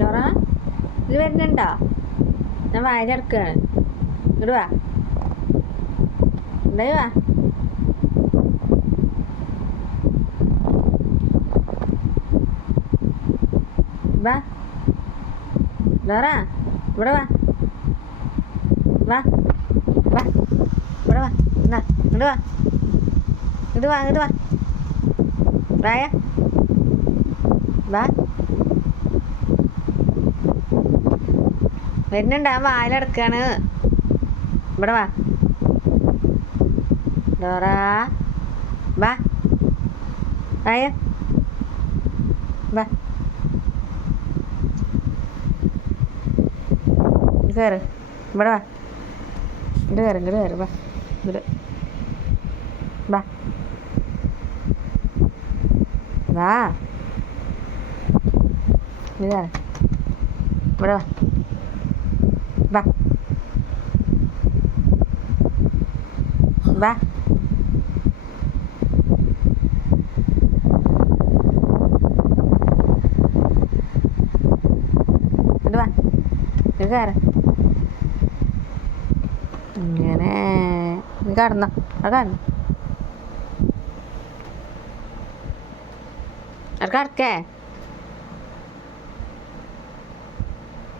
Laura ഇത് വരുന്നുണ്ടോ? ഞാൻ വായിലെടുക്കുകയാണ്. ഇങ്ങോട്ട് വാ, ഉണ്ടായി വാ. വാ ലോറ, ഇവിടെ വാ, വാ വാ, ഇവിടെ വാ. എന്നാ ഇങ്ങോട്ട് വാ, ഇങ്ങോട്ട് വാ, ഇങ്ങോട്ട് വാ. വായ വാ. വരുന്നുണ്ട്, ആ വായിലടക്കാണ്. ഇവിടെ വാ ഡോറ, വാ വായ വാ. കയറ്, ഇവിടെ വാ, ഇങ്ങോട്ട് കയറ്, ഇങ്ങോട്ട് കയറ്, വാ, ഇങ്ങോട്ട് വാ, വാ, ഇങ്ങോട്ട് കയറ്, ഇവിടെ വാ, വാ വാ. ഇങ്ങോട്ട് വാ, ഇങ്ങോട്ട് കയറ്. ഇങ്ങനെ കടന്നോ, അത് കടന്നു, അത് കടക്കേ.